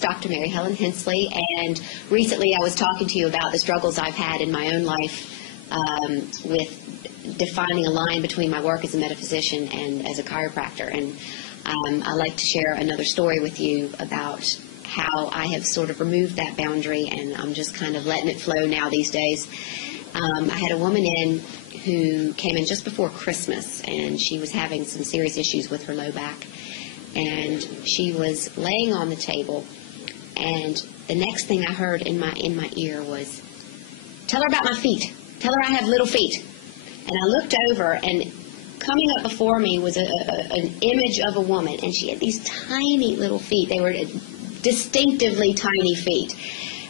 Dr. Mary Helen Hensley, and recently I was talking to you about the struggles I've had in my own life with defining a line between my work as a metaphysician and as a chiropractor. And I'd like to share another story with you about how I have sort of removed that boundary, and I'm just kind of letting it flow now these days. I had a woman in who came in just before Christmas, and she was having some serious issues with her low back. And she was laying on the table, and the next thing I heard in my ear was, "Tell her about my feet. Tell her I have little feet." And I looked over, and coming up before me was an image of a woman, and she had these tiny little feet. They were distinctively tiny feet.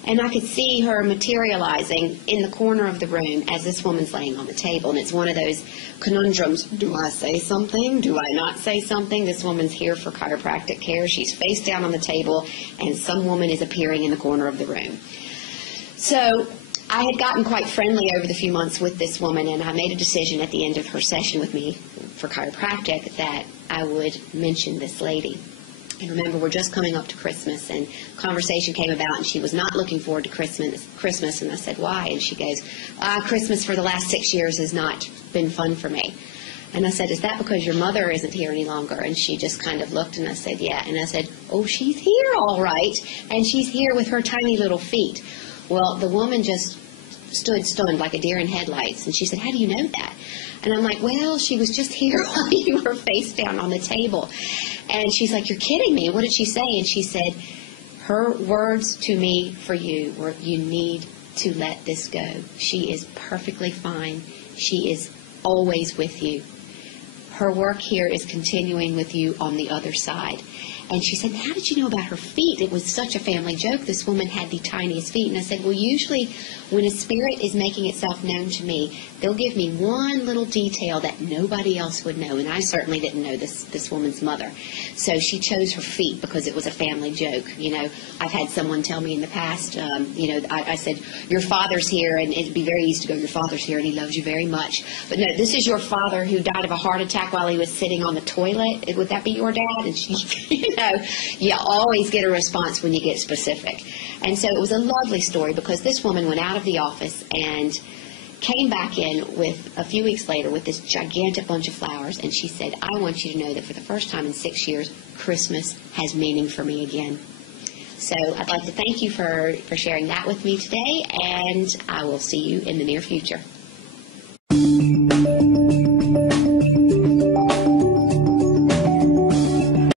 And I could see her materializing in the corner of the room as this woman's laying on the table. And it's one of those conundrums. Do I say something? Do I not say something? This woman's here for chiropractic care. She's face down on the table, and some woman is appearing in the corner of the room. So I had gotten quite friendly over the few months with this woman, and I made a decision at the end of her session with me for chiropractic that I would mention this lady. And remember, we're just coming up to Christmas, and conversation came about, and she was not looking forward to Christmas. And I said, "Why?" And she goes, "Christmas for the last 6 years has not been fun for me." And I said, "Is that because your mother isn't here any longer?" And she just kind of looked, and I said, "Yeah." And I said, "Oh, she's here all right, and she's here with her tiny little feet." Well, the woman just stood stunned like a deer in headlights, and she said, "How do you know that?" And I'm like, "Well, she was just here while you were face down on the table." And she's like, "You're kidding me. What did she say?" And she said, her words to me for you were, "You need to let this go. She is perfectly fine. She is always with you. Her work here is continuing with you on the other side." And she said, "How did you know about her feet?" It was such a family joke. This woman had the tiniest feet. And I said, "Well, usually when a spirit is making itself known to me, they'll give me one little detail that nobody else would know." And I certainly didn't know this woman's mother. So she chose her feet because it was a family joke. You know, I've had someone tell me in the past, I said, "Your father's here," and it'd be very easy to go, "Your father's here and he loves you very much." But no, this is your father who died of a heart attack while he was sitting on the toilet. Would that be your dad? And she, you always get a response when you get specific. And so it was a lovely story because this woman went out of the office and came back in with a few weeks later with this gigantic bunch of flowers, and she said, "I want you to know that for the first time in 6 years, Christmas has meaning for me again." So I'd like to thank you for sharing that with me today, and I will see you in the near future.